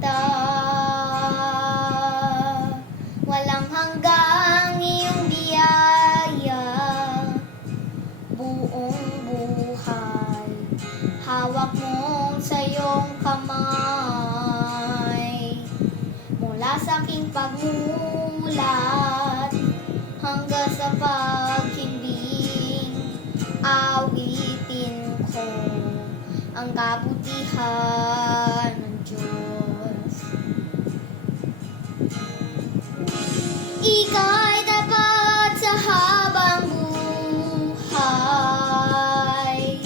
kita. Walang hanggang iyong biyaya, buong buhay hawak mo sa iyong kamay. Mula sa aking pagmulat hanggang sa paghimbing, awitin ko ang kabutihan ng Diyos. Ika'y tapat sa habang buhay.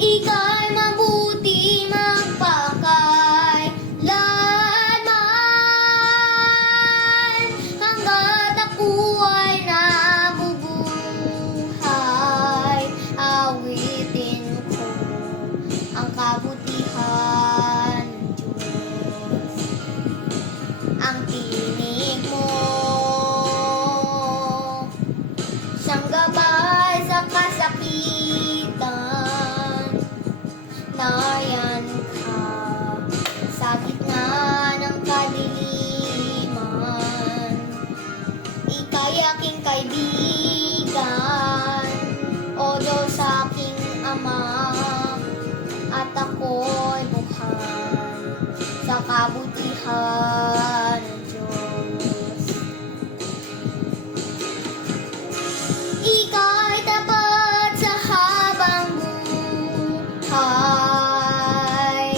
Ika'y mabuti magpakailanman, hanggat ako ay nabubuhay. Awitin ko ang kabutihan ng Diyos. Ang tinig mo siyang gabay sa kasakitan. Nariyan ka sa gitna ng kadiliman. Ika'y aking kaibigan, o Diyos sa aking Ama, at ako'y buhay sa kabutihan ng Diyos. Ika'y tapat sa habang buhay.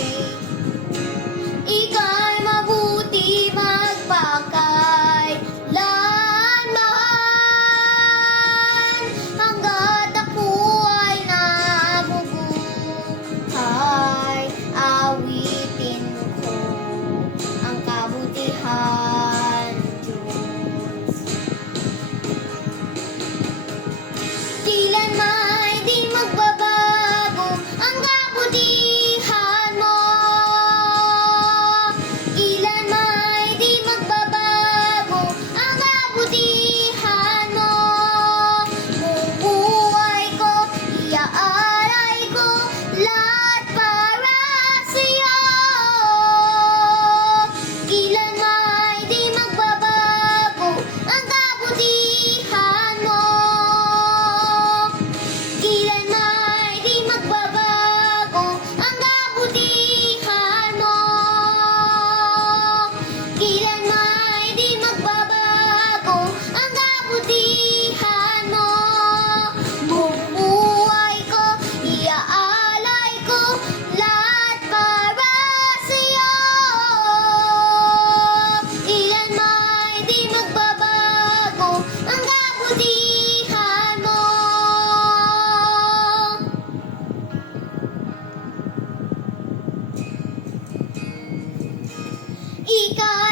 Ika'y mabuti magpakailanman, hanggat ako ay nabubuhay. Awitin ko ang kabutihan ng Diyos. Kailanman di magbabago ang kabutihan mo. Kailanman di magbabago ang kabutihan mo. Buong buhay ko, iaalay ko lahat para sa'yo. Kailanman di magbabago ang kabutihan mo. Kailanman di magbabago ang kabutihan mo. Kailanman di magbabago ang kabutihan mo. Buong buhay ko, iaalay ko lahat para sa'yo. Kailanman di magbabago ang kabutihan mo. Ikaw